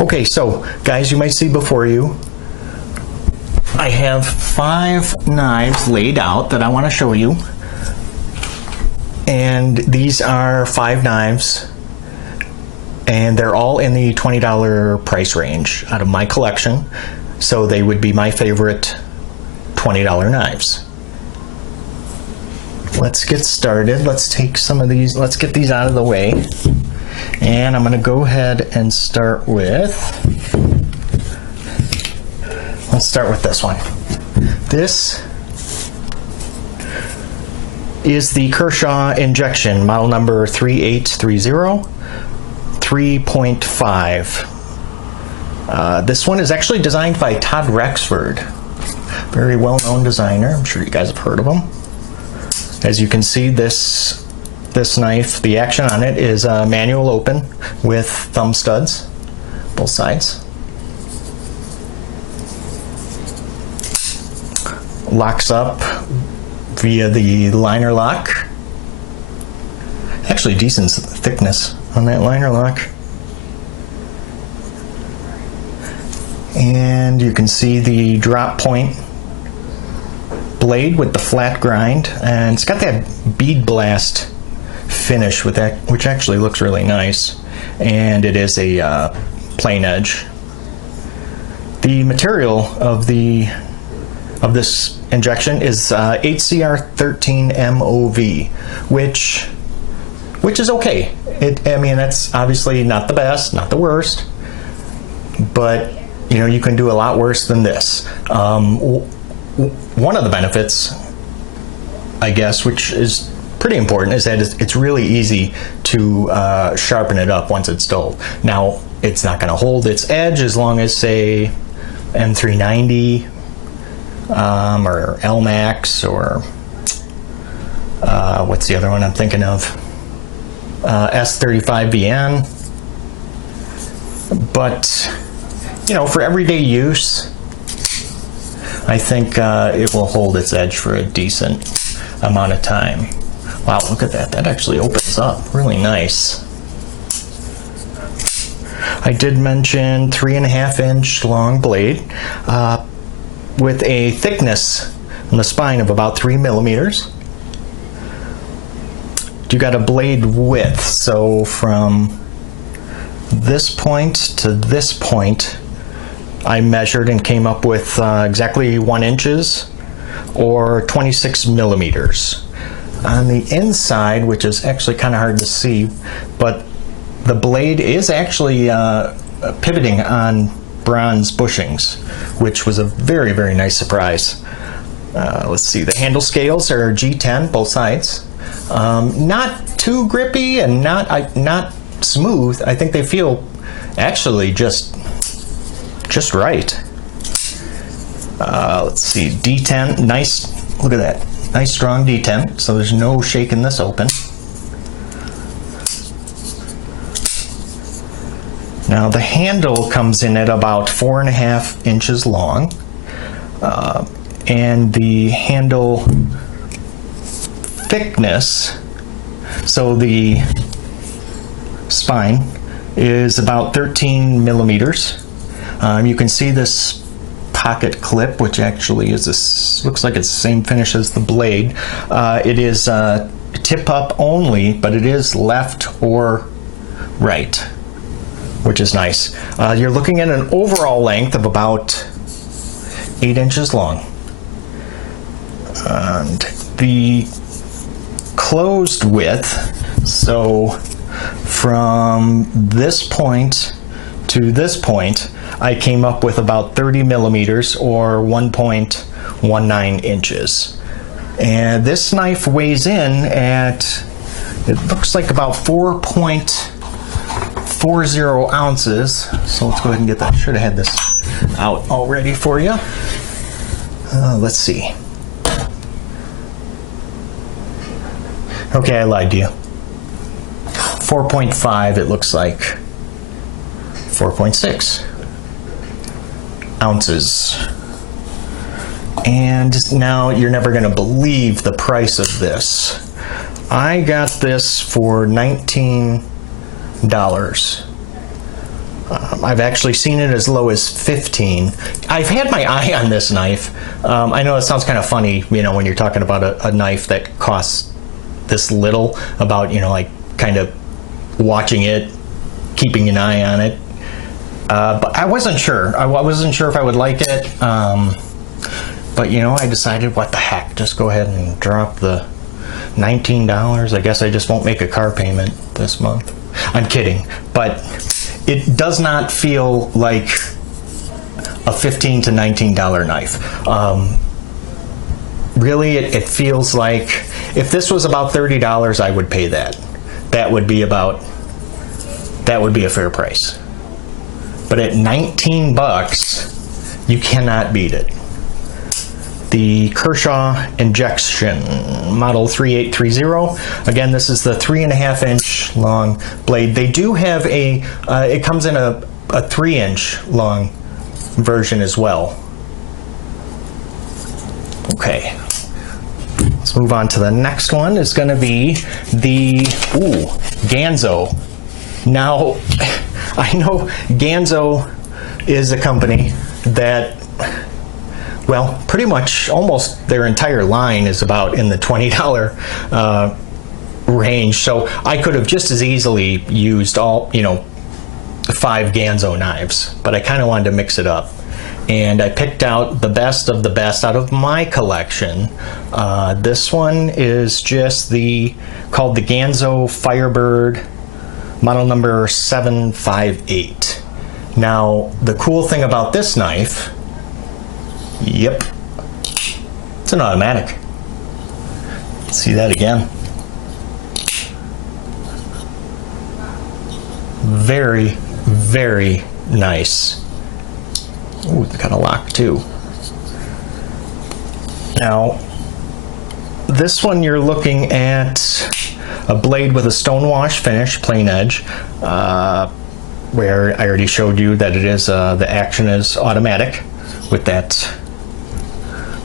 Okay, so guys, you might see before you, I have 5 knives laid out that I want to show you. And these are 5 knives, and they're all in the $20 price range out of my collection. So they would be my favorite $20 knives. Let's get started. Let's take some of these, let's get these out of the way. And I'm going to go ahead and start with, let's start with this one. This is the Kershaw Injection, model number 3830 3.5. This one is actually designed by Todd Rexford, very well-known designer. I'm sure you guys have heard of him. As you can see, this knife, the action on it is a manual open with thumb studs, both sides. Locks up via the liner lock. Actually, decent thickness on that liner lock. And you can see the drop point blade with the flat grind, and it's got that bead blast finish with that, which actually looks really nice. And it is a plain edge. The material of this injection is HCR 13 MOV, which is okay. I mean, that's obviously not the best, not the worst, but you know, you can do a lot worse than this. One of the benefits, I guess, which is pretty important, is that it's really easy to sharpen it up once it's dulled. Now, it's not going to hold its edge as long as, say, M390 or LMAX, or what's the other one I'm thinking of? S35VN. But, you know, for everyday use, I think it will hold its edge for a decent amount of time. Wow, look at that. That actually opens up really nice. I did mention 3.5-inch long blade with a thickness on the spine of about 3 millimeters. You got a blade width, so from this point to this point, I measured and came up with exactly 1 inches or 26 millimeters. On the inside, which is actually kind of hard to see, but the blade is actually pivoting on bronze bushings, which was a very, very nice surprise. Let's see, the handle scales are G10, both sides. Not too grippy and not smooth. I think they feel actually just right. Let's see, D10, nice, look at that. Nice strong D10, so there's no shaking this open. Now the handle comes in at about 4.5 inches long, and the handle thickness, so the spine is about 13 millimeters. You can see this pocket clip, which actually is looks like it's the same finish as the blade. It is tip up only, but it is left or right, which is nice. You're looking at an overall length of about 8 inches long. And the closed width, so from this point to this point, I came up with about 30 millimeters or 1.19 inches. And this knife weighs in at, it looks like about 4.40 ounces. So let's go ahead and get that. I should have had this out already for you. Let's see. Okay, I lied to you. 4.5, it looks like. 4.6 ounces. And now you're never going to believe the price of this. I got this for $19. I've actually seen it as low as 15. I've had my eye on this knife. I know it sounds kind of funny, you know, when you're talking about a knife that costs this little, about, you know, like kind of watching it, keeping an eye on it. But I wasn't sure. I wasn't sure if I would like it. But, you know, I decided, what the heck, just go ahead and drop the $19. I guess I just won't make a car payment this month. I'm kidding. But it does not feel like a $15 to $19 knife. Really, it feels like if this was about $30, I would pay that. That would be a fair price. But at 19 bucks, you cannot beat it. The Kershaw Injection Model 3830. Again, this is the 3.5 inch long blade. They do have it comes in a 3 inch long version as well. Okay, let's move on to the next one. Is going to be the Ganzo. Now, I know Ganzo is a company that, well, pretty much almost their entire line is about in the $20 range. So I could have just as easily used all, you know, 5 Ganzo knives, but I kind of wanted to mix it up. And I picked out the best of the best out of my collection. This one is just called the Ganzo Firebird, model number 758. Now, the cool thing about this knife, yep, it's an automatic. See that again. Very, very nice. Ooh, it's got a lock too. Now, this one you're looking at a blade with a stonewash finish, plain edge, where I already showed you that it is the action is automatic with that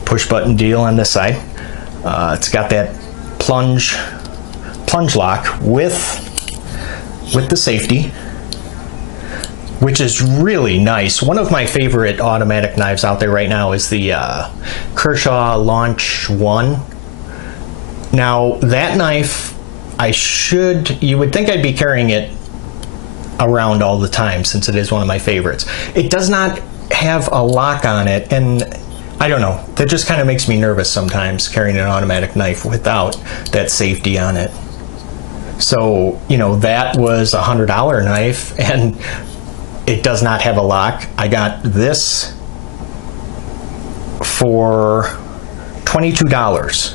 push button deal on this side. It's got that plunge lock with the safety, which is really nice. One of my favorite automatic knives out there right now is the Kershaw Launch 1. Now, that knife, you would think I'd be carrying it around all the time since it is one of my favorites. It does not have a lock on it, and I don't know, that just kind of makes me nervous sometimes carrying an automatic knife without that safety on it. So, you know, that was a $100 knife, and it does not have a lock. I got this for $22,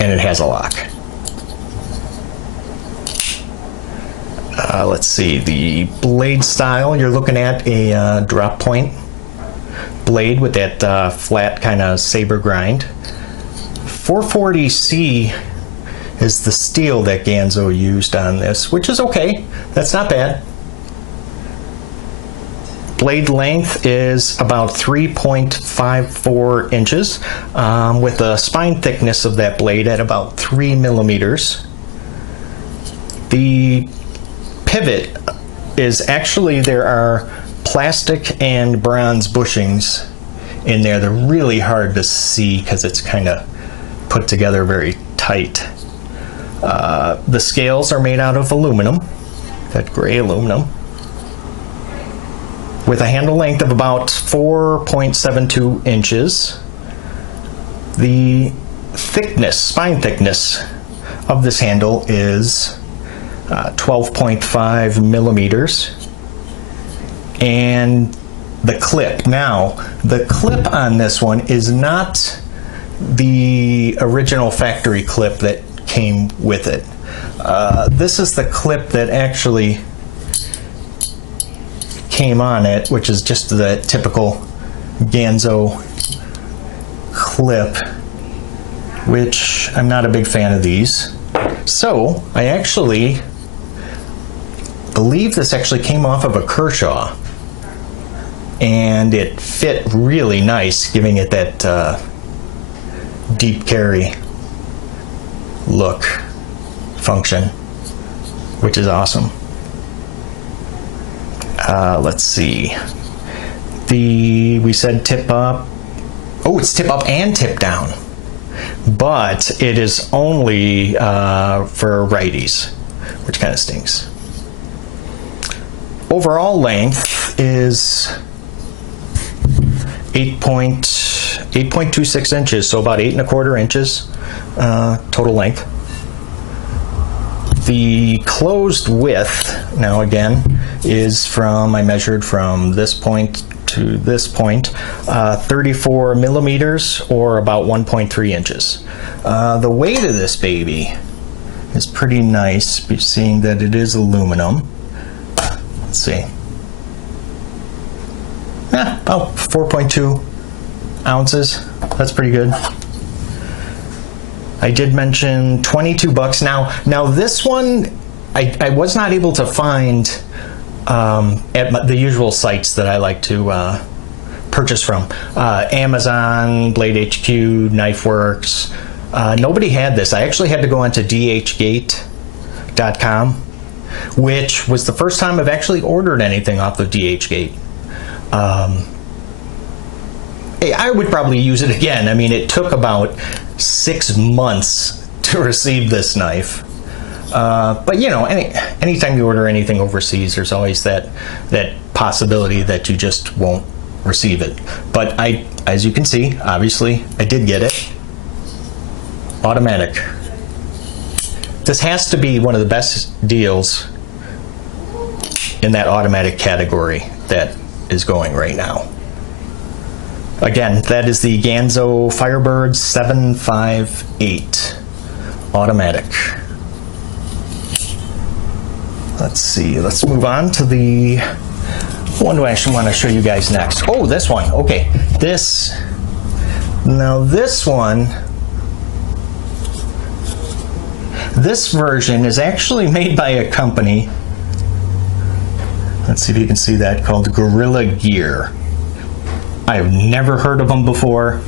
and it has a lock. Let's see, the blade style, you're looking at a drop point blade with that flat kind of saber grind. 440C is the steel that Ganzo used on this, which is okay. That's not bad. Blade length is about 3.54 inches, with the spine thickness of that blade at about 3 millimeters. The pivot is actually, there are plastic and bronze bushings in there. They're really hard to see because it's kind of put together very tight. The scales are made out of aluminum, that gray aluminum, with a handle length of about 4.72 inches. The thickness, spine thickness of this handle is 12.5 millimeters. And the clip. Now, the clip on this one is not the original factory clip that came with it. This is the clip that actually came on it, which is just the typical Ganzo clip, which I'm not a big fan of these. So I actually believe this actually came off of a Kershaw, and it fit really nice, giving it that deep carry look function, which is awesome. let's see. We said tip up. Oh, it's tip up and tip down. But it is only for righties, which kind of stinks. Overall length is 8.26 inches, so about 8 1/4 inches total length. The closed width, now again, is I measured from this point to this point, 34 millimeters, or about 1.3 inches. The weight of this baby is pretty nice, seeing that it is aluminum. Let's see. Yeah, about 4.2 ounces. That's pretty good. I did mention $22. Now this one, I was not able to find at the usual sites that I like to purchase from. Amazon, Blade HQ, KnifeWorks. Nobody had this. I actually had to go onto dhgate.com, which was the first time I've actually ordered anything off of DHgate. I would probably use it again. I mean, it took about 6 months to receive this knife. But you know, anytime you order anything overseas, there's always that possibility that you just won't receive it. But as you can see, obviously, I did get it. Automatic. This has to be one of the best deals in that automatic category that is going right now. Again, that is the Ganzo Firebird 758 automatic. Let's see, let's move on to the one do I actually want to show you guys next. Oh, this one. Okay, this version is actually made by a company, let's see if you can see that, called Gorilla Gear. I have never heard of them before.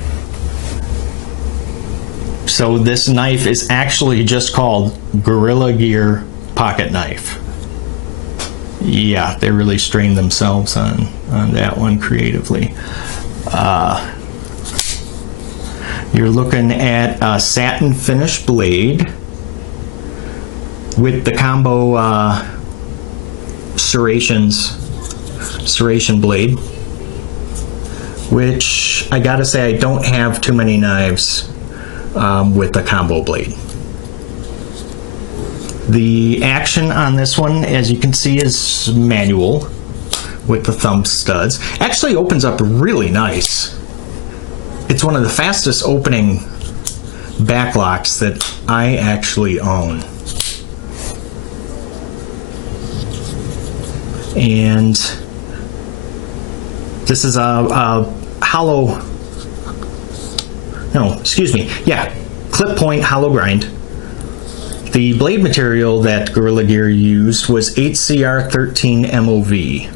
So this knife is actually just called Gorilla Gear Pocket Knife. Yeah, they really strained themselves on that one creatively. You're looking at a satin finish blade with the combo serration blade, which I gotta say, I don't have too many knives with the combo blade. The action on this one, as you can see, is manual with the thumb studs. Actually opens up really nice. It's one of the fastest opening backlocks that I actually own. And this is a hollow, no, excuse me, yeah, clip point hollow grind. The blade material that Gorilla Gear used was 8CR13 MOV.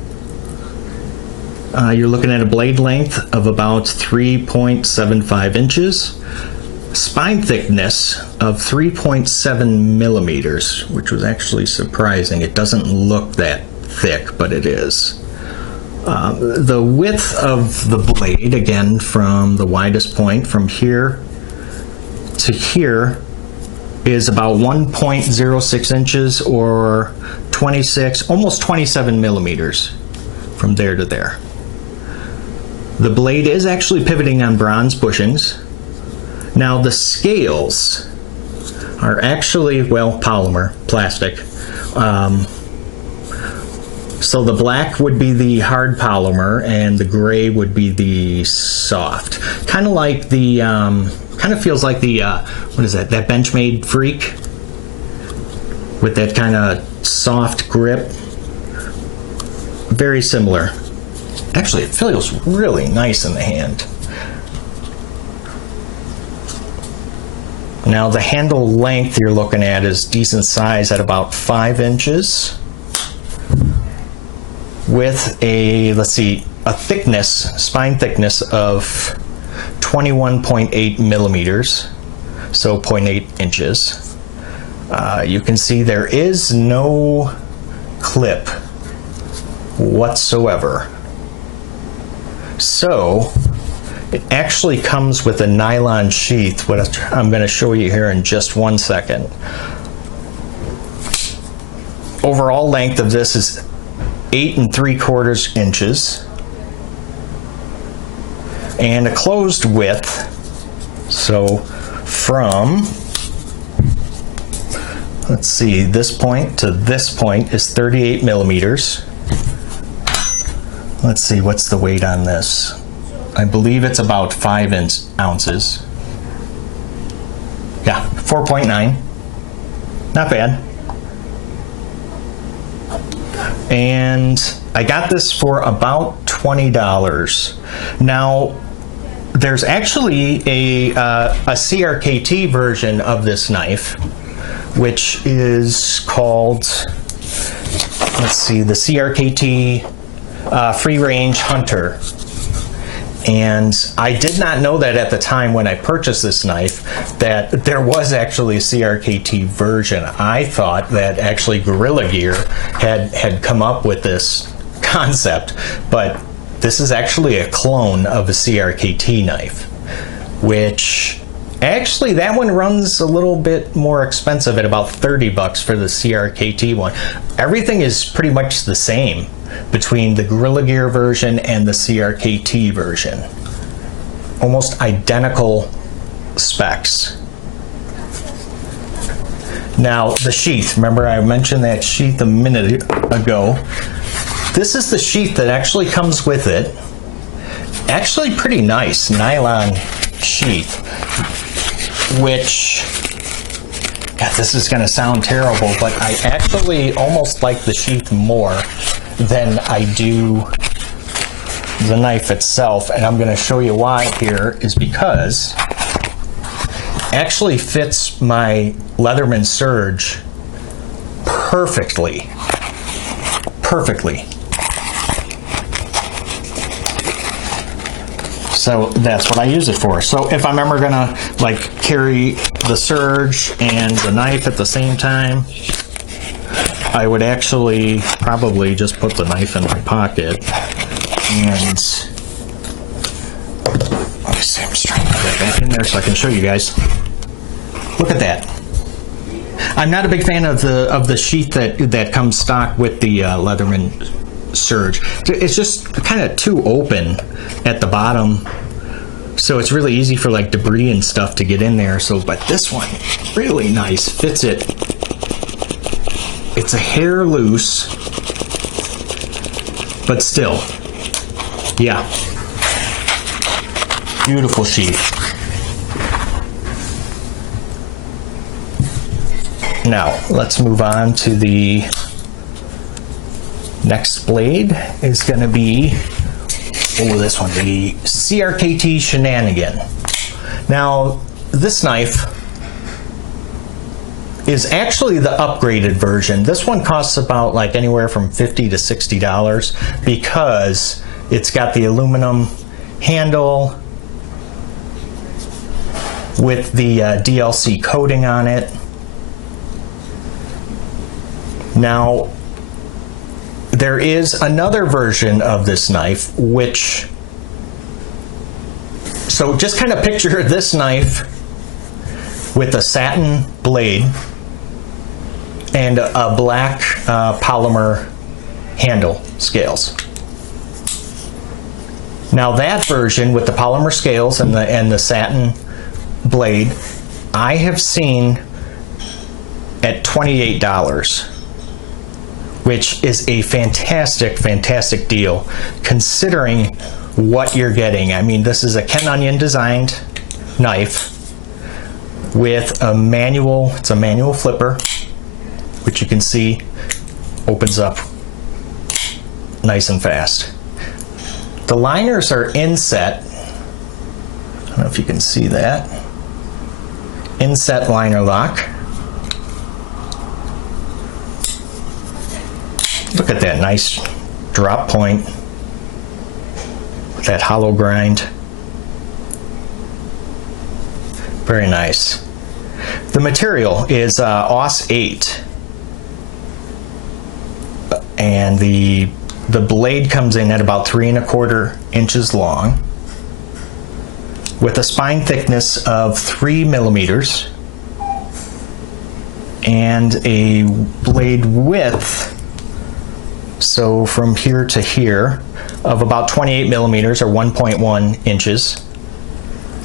You're looking at a blade length of about 3.75 inches, spine thickness of 3.7 millimeters, which was actually surprising. It doesn't look that thick, but it is. The width of the blade, again, from the widest point, from here to here, is about 1.06 inches, or 26, almost 27 millimeters from there to there. The blade is actually pivoting on bronze bushings. Now the scales are actually, well, polymer, plastic. So the black would be the hard polymer and the gray would be the soft. Kind of like the, kind of feels like the, what is that Benchmade Freak? With that kind of soft grip. Very similar. Actually, it feels really nice in the hand. Now the handle length you're looking at is decent size at about 5 inches. With a, let's see, a thickness, spine thickness of 21.8 millimeters, so 0.8 inches. You can see there is no clip whatsoever. So it actually comes with a nylon sheath, which I'm going to show you here in just 1 second. Overall length of this is 8 3/4 inches, and a closed width, so from, let's see, this point to this point is 38 millimeters. Let's see, what's the weight on this? I believe it's about 5 ounces. Yeah, 4.9. Not bad. And I got this for about $20. Now, there's actually a CRKT version of this knife, which is called, let's see, the CRKT Free Range Hunter. And I did not know that at the time when I purchased this knife, that there was actually a CRKT version. I thought that actually Guerrilla Gear had come up with this concept, but this is actually a clone of a CRKT knife, which actually that one runs a little bit more expensive at about $30 for the CRKT one. Everything is pretty much the same between the Guerrilla Gear version and the CRKT version. Almost identical specs. Now the sheath, remember I mentioned that sheath a minute ago. This is the sheath that actually comes with it. Actually pretty nice nylon sheath, which, God, this is going to sound terrible, but I actually almost like the sheath more than I do the knife itself, and I'm going to show you why here, is because it actually fits my Leatherman Surge perfectly. Perfectly. So that's what I use it for. So if I'm ever going to like carry the Surge and the knife at the same time, I would actually probably just put the knife in my pocket, and let me see, I'm just trying to put that back in there so I can show you guys. Look at that. I'm not a big fan of the sheath that comes stock with the Leatherman Surge. It's just kind of too open at the bottom, so it's really easy for like debris and stuff to get in there. So, but this one, really nice, fits it. It's a hair loose, but still, yeah, beautiful sheath. Now, let's move on to the next blade. Is going to be, this one, the CRKT Shenanigan. Now, this knife is actually the upgraded version. This one costs about like anywhere from $50 to $60 because it's got the aluminum handle with the DLC coating on it. Now, there is another version of this knife, which, so just kind of picture this knife with a satin blade and a black polymer handle scales. Now that version with the polymer scales and the satin blade, I have seen at $28, which is a fantastic, fantastic deal considering what you're getting. I mean, this is a Ken Onion designed knife with a manual, it's a manual flipper, which you can see opens up nice and fast. The liners are inset. I don't know if you can see that. Inset liner lock. Look at that nice drop point with that hollow grind. Very nice. The material is AUS 8, and the The blade comes in at about 3¼ inches long, with a spine thickness of 3 millimeters and a blade width, so from here to here, of about 28 millimeters or 1.1 inches.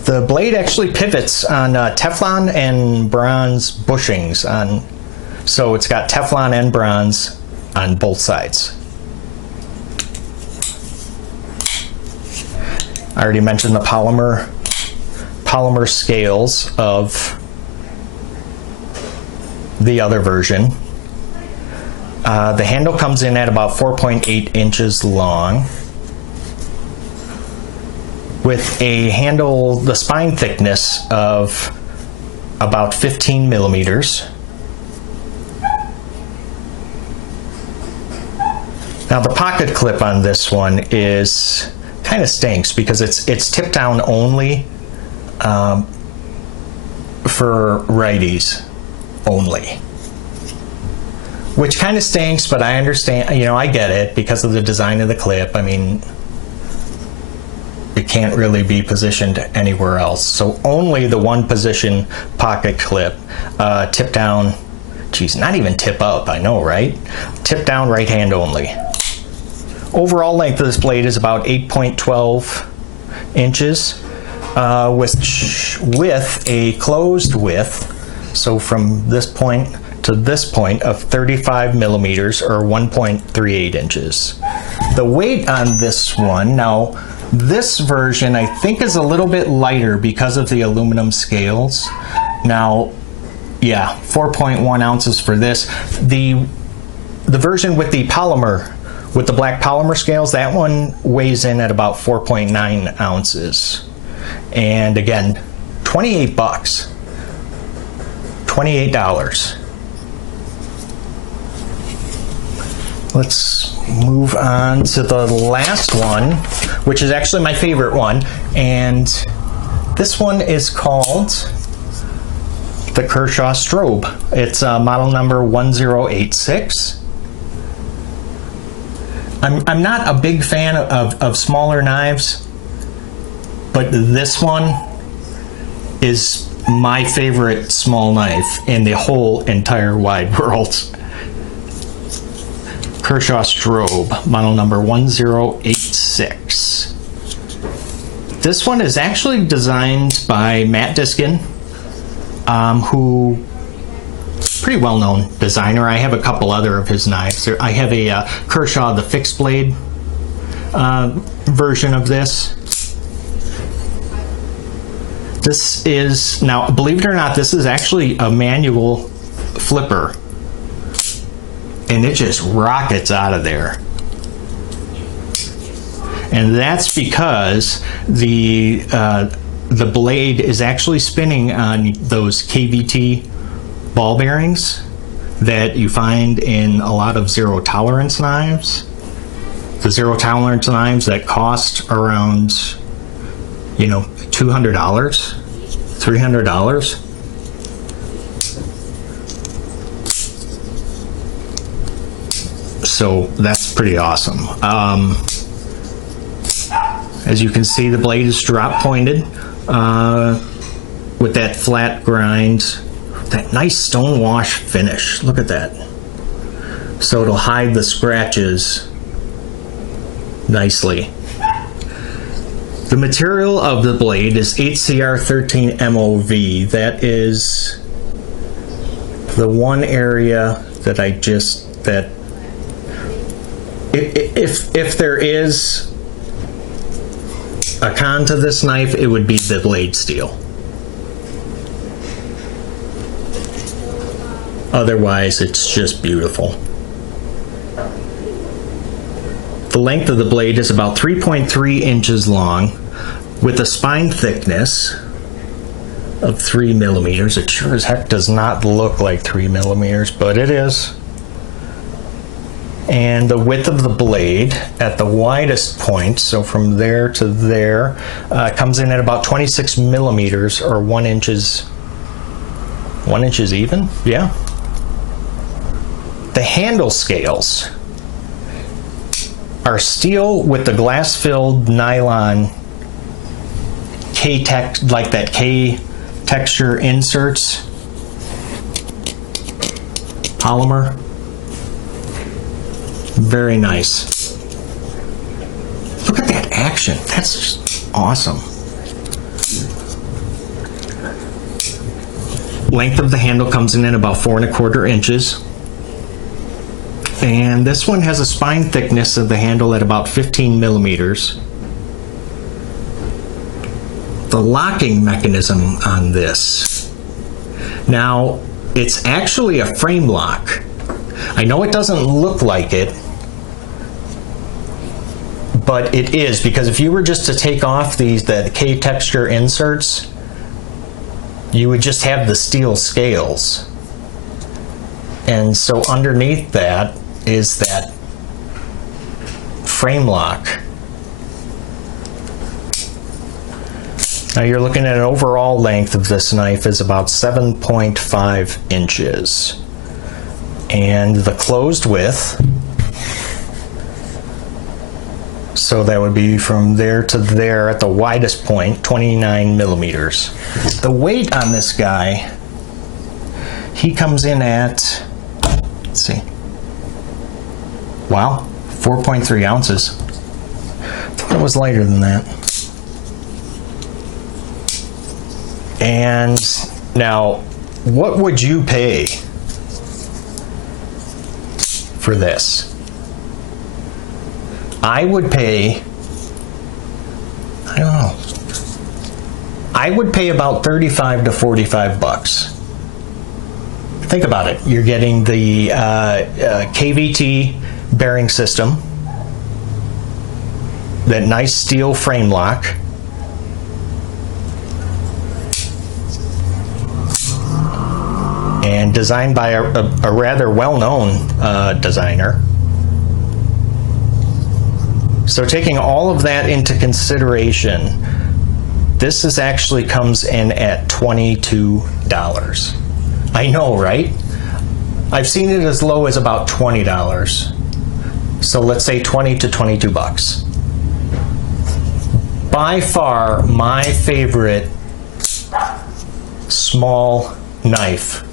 The blade actually pivots on Teflon and bronze bushings, so it's got Teflon and bronze on both sides. I already mentioned the polymer scales of the other version. The handle comes in at about 4.8 inches long, with a handle, the spine thickness of about 15 millimeters. Now the pocket clip on this one is kind of stinks because it's tip down only for righties only, which kind of stinks, but I understand, I get it because of the design of the clip. I mean, it can't really be positioned anywhere else. So only the one position pocket clip, tip down, geez, not even tip up, I know, right? Tip down, right hand only. Overall length of this blade is about 8.12 inches, with a closed width, so from this point to this point, of 35 millimeters or 1.38 inches. The weight on this one, now this version I think is a little bit lighter because of the aluminum scales. Now, yeah, 4.1 ounces for this. The version with the black polymer scales, that one weighs in at about 4.9 ounces. And again, 28 bucks. $28. Let's move on to the last one, which is actually my favorite one. And this one is called the Kershaw Strobe. It's model number 1086. I'm not a big fan of smaller knives, but this one is my favorite small knife in the whole entire wide world. Kershaw Strobe, model number 1086. This one is actually designed by Matt Diskin, who pretty well-known designer. I have a couple other of his knives. I have a Kershaw, the fixed blade version of this. This is, now believe it or not, this is actually a manual flipper, and it just rockets out of there. And that's because the blade is actually spinning on those KVT ball bearings that you find in a lot of zero tolerance knives. The zero tolerance knives that cost around, $200, $300. So that's pretty awesome. As you can see, the blade is drop pointed with that flat grind, that nice stone wash finish. Look at that. So it'll hide the scratches nicely. The material of the blade is HCR13 MOV. That is the one area that if there is a con to this knife, it would be the blade steel. Otherwise, it's just beautiful. The length of the blade is about 3.3 inches long, with a spine thickness of 3 millimeters. It sure as heck does not look like 3 millimeters, but it is. And the width of the blade at the widest point, so from there to there, comes in at about 26 millimeters or 1 inches even? Yeah. The handle scales are steel with the glass-filled nylon K-Tech, like that K-texture inserts, polymer. Very nice. Look at that action. That's just awesome. Length of the handle comes in at about 4 1/4 inches. And this one has a spine thickness of the handle at about 15 millimeters. The locking mechanism on this. Now, it's actually a frame lock. I know it doesn't look like it, but it is, because if you were just to take off the K-texture inserts, you would just have the steel scales. And so underneath that is that frame lock. Now you're looking at an overall length of this knife is about 7.5 inches. And the closed width, so that would be from there to there at the widest point, 29 millimeters. The weight on this guy, he comes in at, let's see, wow, 4.3 ounces. I thought it was lighter than that. And now, what would you pay for this? I would pay, I don't know, I would pay about 35 to 45 bucks. Think about it. You're getting the KVT bearing system, that nice steel frame lock, and designed by a rather well-known designer. So taking all of that into consideration, this is actually comes in at $22. I know, right? I've seen it as low as about $20. So let's say 20 to 22 bucks. By far my favorite small knife.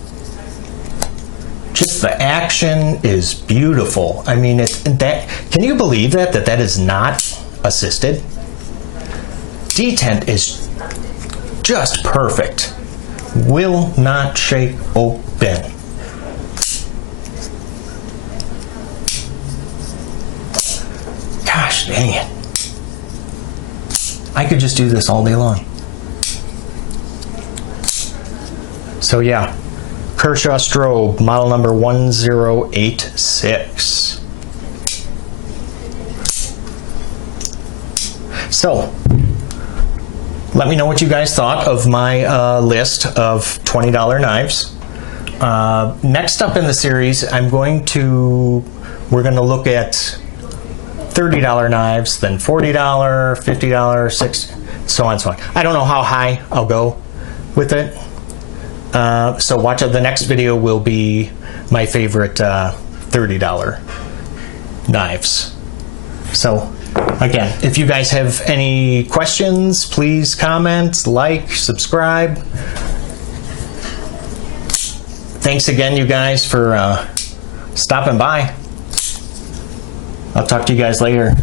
Just the action is beautiful. I mean, can you believe that is not assisted? Detent is just perfect. Will not shake open. Gosh dang it. I could just do this all day long. So yeah, Kershaw Strobe, model number 1086. So, let me know what you guys thought of my list of $20 knives. Next up in the series, we're going to look at $30 knives, then $40, $50, $60, so on and so on. I don't know how high I'll go with it. So watch out. The next video will be my favorite $30 knives. So again, if you guys have any questions, please comment, like, subscribe. Thanks again, you guys, for stopping by. I'll talk to you guys later.